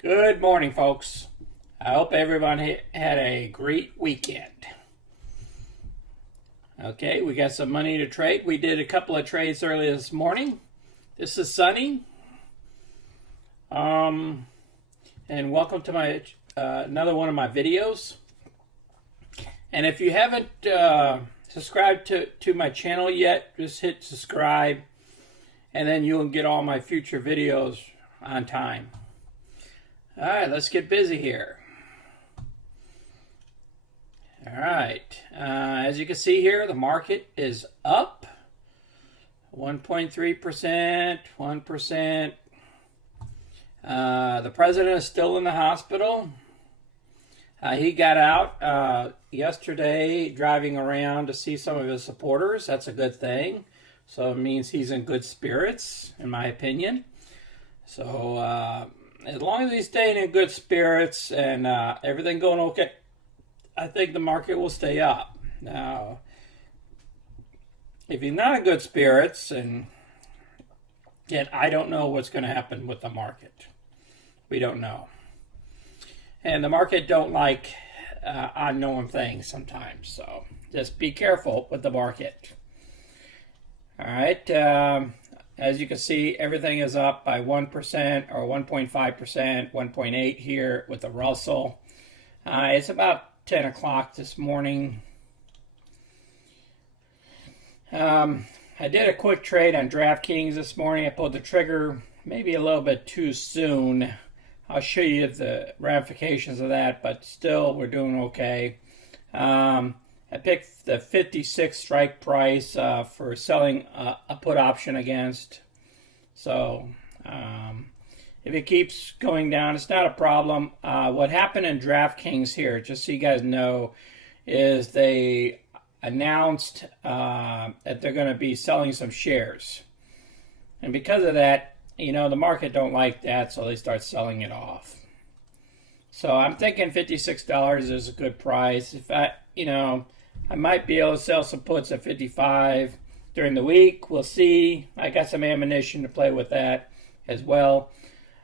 Good morning, folks. I hope everyone had a great weekend. Okay, we got some money to trade. We did a couple of trades early this morning. This is Sunny. And welcome to my another one of my videos. And if you haven't subscribed to my channel yet, just hit subscribe, and then you'll get all my future videos on time. All right, let's get busy here. All right, as you can see here, the market is up 1.3%, 1%. The president is still in the hospital. He got out yesterday driving around to see some of his supporters. That's a good thing. So it means he's in good spirits, in my opinion. So as long as he's staying in good spirits and everything going okay, I think the market will stay up. Now, if he's not in good spirits, and yet I don't know what's going to happen with the market. We don't know. And the market don't like unknown things sometimes. So just be careful with the market. All right. As you can see, everything is up by 1% or 1.5%, 1.8 here with the Russell. It's about 10 o'clock this morning. I did a quick trade on DraftKings this morning. I pulled the trigger maybe a little bit too soon. I'll show you the ramifications of that, but still we're doing okay. I picked the 56 strike price for selling a put option against. So if it keeps going down, it's not a problem. What happened in DraftKings here, just so you guys know, is they announced that they're going to be selling some shares. And because of that, you know, the market don't like that, so they start selling it off. So I'm thinking $56 is a good price. If I might be able to sell some puts at 55 during the week. We'll see. I got some ammunition to play with that as well.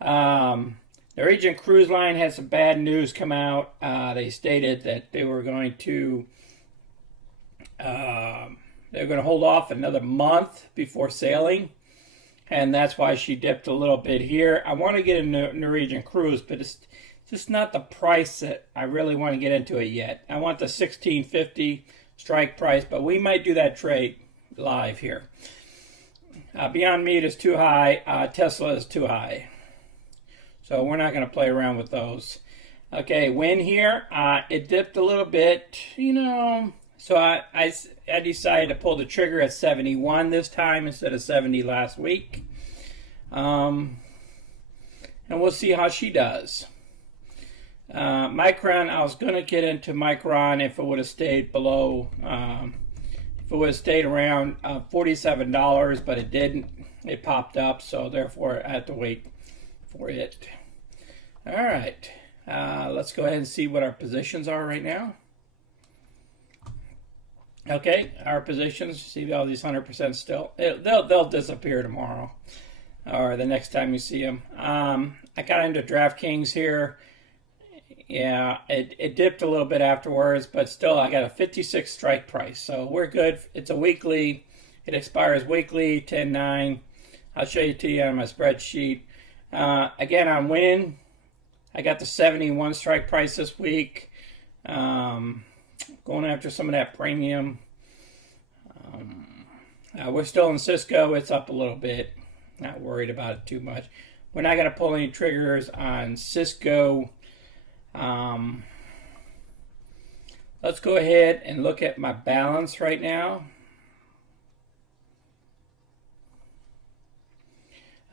The Norwegian Cruise Line had some bad news come out. They stated that they were going to hold off another month before sailing, and that's why she dipped a little bit here. I want to get a Norwegian cruise, but it's just not the price that I really want to get into it yet. I want the $16.50 strike price, but we might do that trade live here. Beyond Meat is too high. Tesla is too high. So we're not going to play around with those. Okay, WYNN here. It dipped a little bit, So I decided to pull the trigger at 71 this time instead of 70 last week. And we'll see how she does. Micron, I was going to get into Micron if it would have stayed below, if it would have stayed around $47, but it didn't. It popped up, so therefore I had to wait for it. All right, let's go ahead and see what our positions are right now. Okay, our positions, see all these 100% still. They'll disappear tomorrow or the next time you see them. I got into DraftKings here. Yeah, it dipped a little bit afterwards, but still I got a 56 strike price. So we're good. It's a weekly. It expires weekly, 10/9. I'll show you to you on my spreadsheet. Again, on WYNN, I got the 71 strike price this week. Going after some of that premium. We're still in Cisco. It's up a little bit. Not worried about it too much. We're not going to pull any triggers on Cisco. Let's go ahead and look at my balance right now.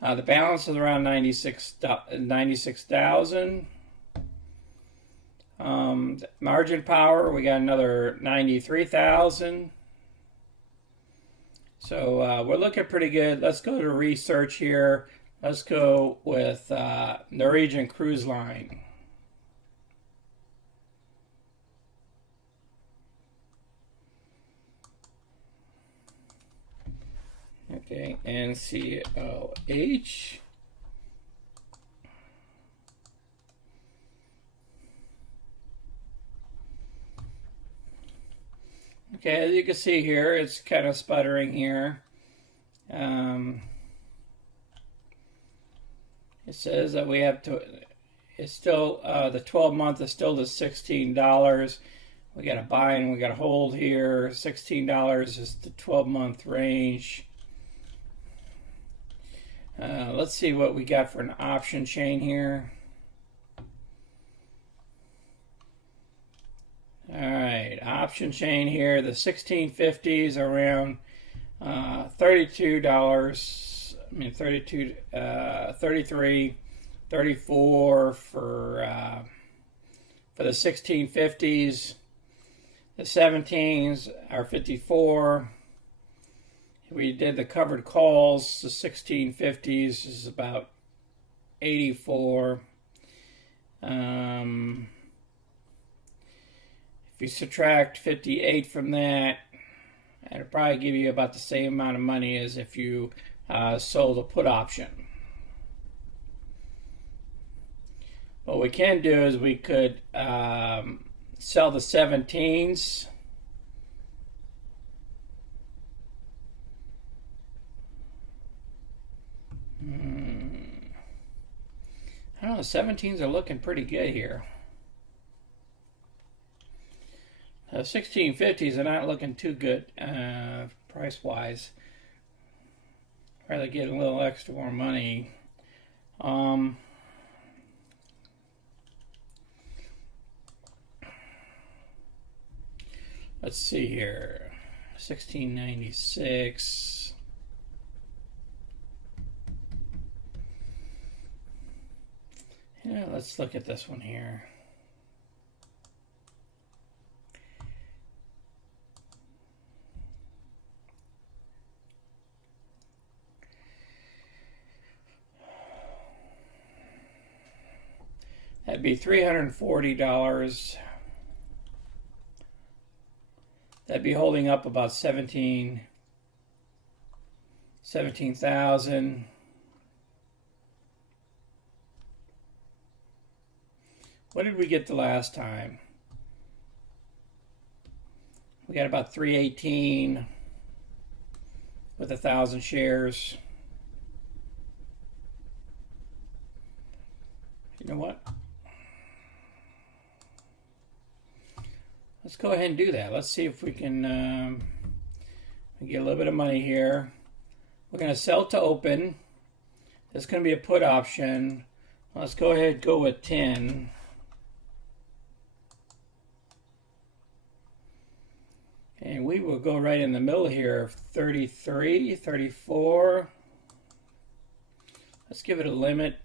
The balance is around 96,000. Margin power, we got another 93,000. So we're looking pretty good. Let's go to research here. Let's go with Norwegian Cruise Line. Okay, NCLH Okay, as you can see here, it's kind of sputtering here. It says that we have to, it's still, the 12-month is still the $16. We got to buy and we got to hold here. $16 is the 12-month range. Let's see what we got for an option chain here. All right, option chain here. The 1650s around $32. I mean, 32, 33, 34 for the 1650s. The 17s are 54. We did the covered calls. The 1650s is about 84. If you subtract 58 from that, it'll probably give you about the same amount of money as if you sold a put option. What we can do is we could sell the 17s. I don't know, the 17s are looking pretty good here. The 1650s are not looking too good price-wise. Rather get a little extra more money. Let's see here. 1696. Yeah, let's look at this one here. That'd be $340. That'd be holding up about 17,000. What did we get the last time? We got about 318 with 1,000 shares. You know what? Let's go ahead and do that. Let's see if we can get a little bit of money here. We're going to sell to open. There's going to be a put option. Let's go ahead and go with 10. And we will go right in the middle here of 33, 34. Let's give it a limit.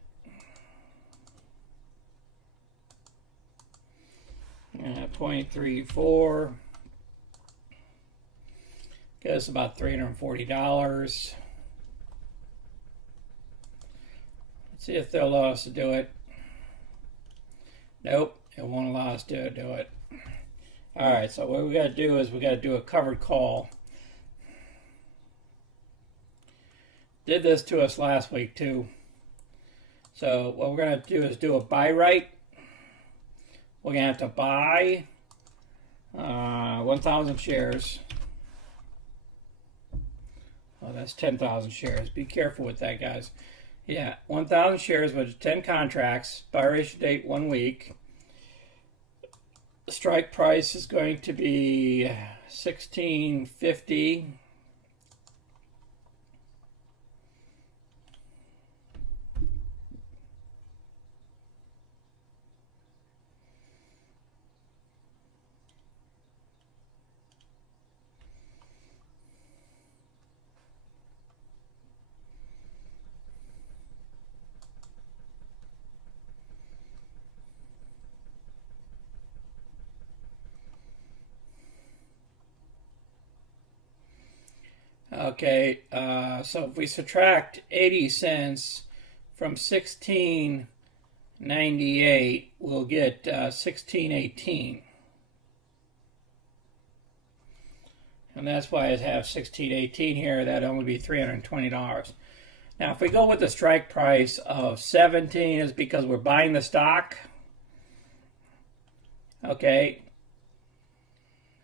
0.34. Goes about $340. Let's see if they'll allow us to do it. Nope, it won't allow us to do it. All right, so what we got to do is we got to do a covered call. Did this to us last week too. So what we're going to do is do a buy right. We're going to have to buy 1,000 shares. Oh, that's 10,000 shares. Be careful with that, guys. Yeah, 1,000 shares with 10 contracts. Expiration date 1 week. The strike price is going to be $16.50. Okay, so if we subtract 80 cents from 16.98, we'll get 16.18. And that's why I have 16.18 here. That'd only be $320. Now, if we go with the strike price of 17, is because we're buying the stock. Okay.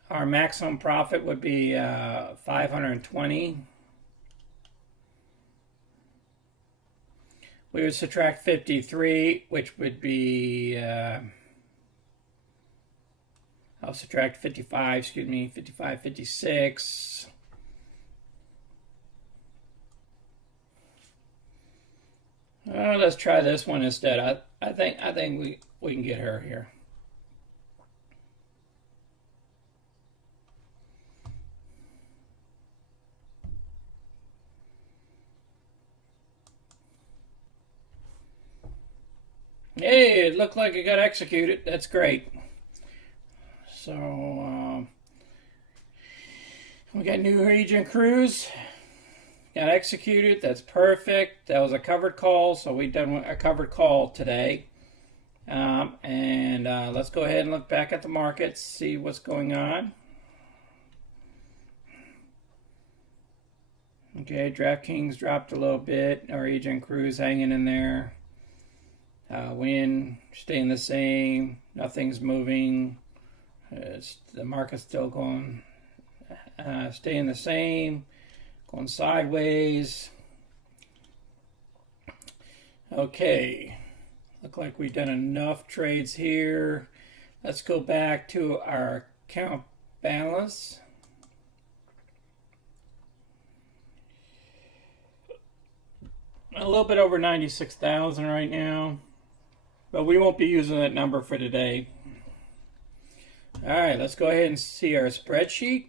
our maximum profit would be 520. We would subtract 53, which would be, I'll subtract 55, excuse me, 55, 56. Let's try this one instead. I think we can get her here. Hey, it looked like it got executed. That's great. So we got New Regent Cruise. Got executed. That's perfect. That was a covered call, so we've done a covered call today. Let's go ahead and look back at the markets, see what's going on. Okay, DraftKings dropped a little bit. Norwegian Cruise hanging in there. WYNN staying the same. Nothing's moving. The market's still going, staying the same. Going sideways. Okay, look like we've done enough trades here. Let's go back to our account balance. A little bit over 96,000 right now, but we won't be using that number for today. All right, let's go ahead and see our spreadsheet.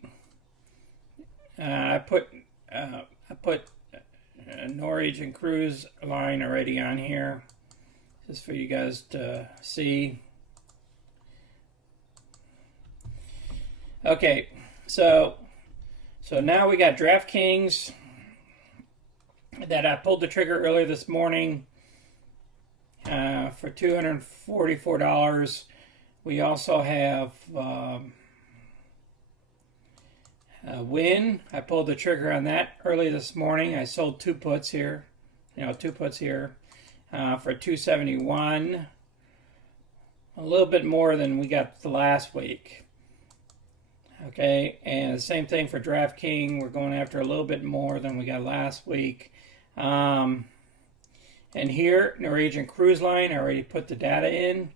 I put Norwegian Cruise line already on here, just for you guys to see. Okay, so now we got DraftKings that I pulled the trigger earlier this morning for $244. We also have WYNN. I pulled the trigger on that early this morning. I sold two puts here, for $271. A little bit more than we got the last week. Okay, and the same thing for DraftKings. We're going after a little bit more than we got last week. And here, Norwegian Cruise Line, I already put the data in.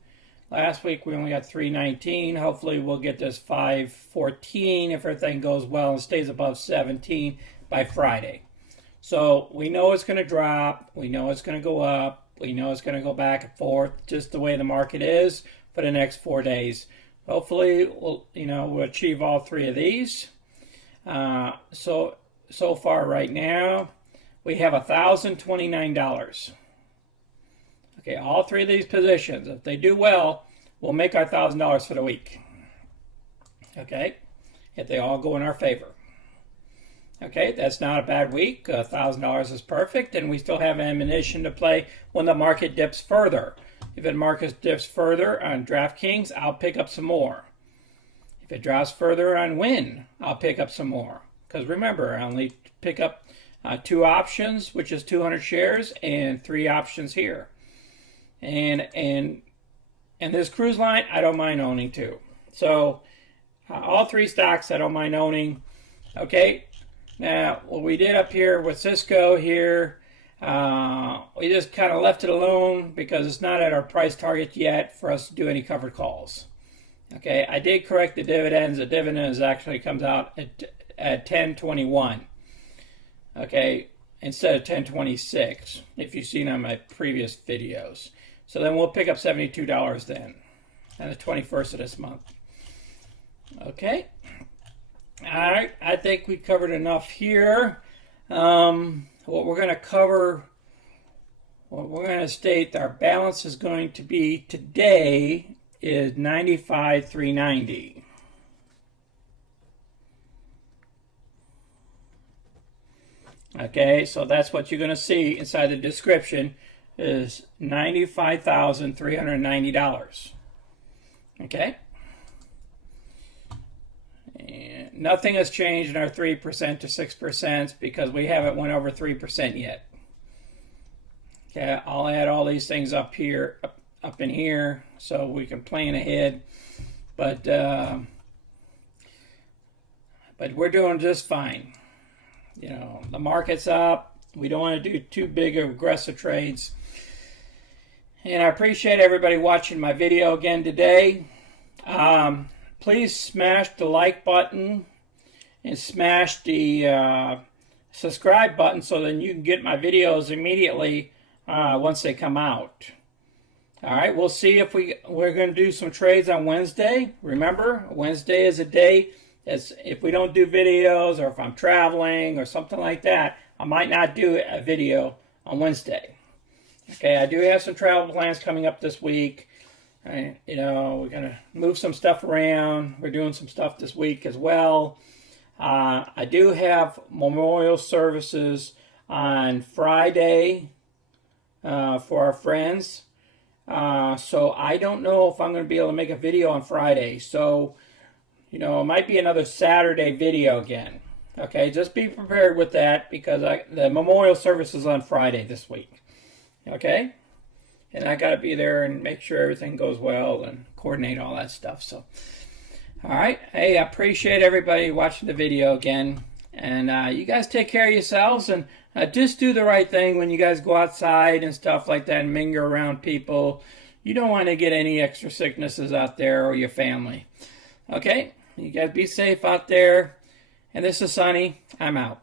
Last week we only got 319. Hopefully we'll get this 514 if everything goes well and stays above 17 by Friday. So we know it's going to drop. We know it's going to go up. We know it's going to go back and forth, just the way the market is for the next 4 days. Hopefully we'll achieve all three of these. So far right now we have $1,029. Okay, all three of these positions, if they do well, we'll make our $1,000 for the week. Okay, if they all go in our favor. Okay, that's not a bad week. $1,000 is perfect, and we still have ammunition to play when the market dips further. If the market dips further on DraftKings, I'll pick up some more. If it drops further on WYNN, I'll pick up some more. Because remember, I only pick up 2 options, which is 200 shares, and 3 options here. And this cruise line, I don't mind owning too. So all 3 stocks I don't mind owning. Okay, now what we did up here with Cisco here, we just kind of left it alone because it's not at our price target yet for us to do any covered calls. Okay, I did correct the dividends. The dividends actually comes out at 10.21. Okay, instead of 10.26 if you've seen on my previous videos. So then we'll pick up $72 then, on the 21st of this month. Okay. All right. I think we covered enough here. What we're going to cover, what we're going to state our balance is going to be today is $95,390. Okay, so that's what you're going to see inside the description is $95,390. Okay? And nothing has changed in our 3% to 6% because we haven't went over 3% yet. Okay, I'll add all these things up here, up in here, so we can plan ahead. But but we're doing just fine. You know, the market's up. We don't want to do too big of aggressive trades. And I appreciate everybody watching my video again today. Please smash the like button and smash the subscribe button so then you can get my videos immediately once they come out. All right, we'll see if we're going to do some trades on Wednesday. Remember, Wednesday is a day as if we don't do videos, or if I'm traveling or something like that, I might not do a video on Wednesday. Okay, I do have some travel plans coming up this week. You know, we're going to move some stuff around. We're doing some stuff this week as well. I do have memorial services on Friday for our friends. So I don't know if I'm going to be able to make a video on Friday. So, you know, it might be another Saturday video again. Okay, just be prepared with that because the memorial service is on Friday this week. Okay? And I got to be there and make sure everything goes well and coordinate all that stuff. So, all right. Hey, I appreciate everybody watching the video again. And you guys take care of yourselves and just do the right thing when you guys go outside and stuff like that and mingle around people. You don't want to get any extra sicknesses out there or your family. Okay? You guys be safe out there. And this is Sonny. I'm out.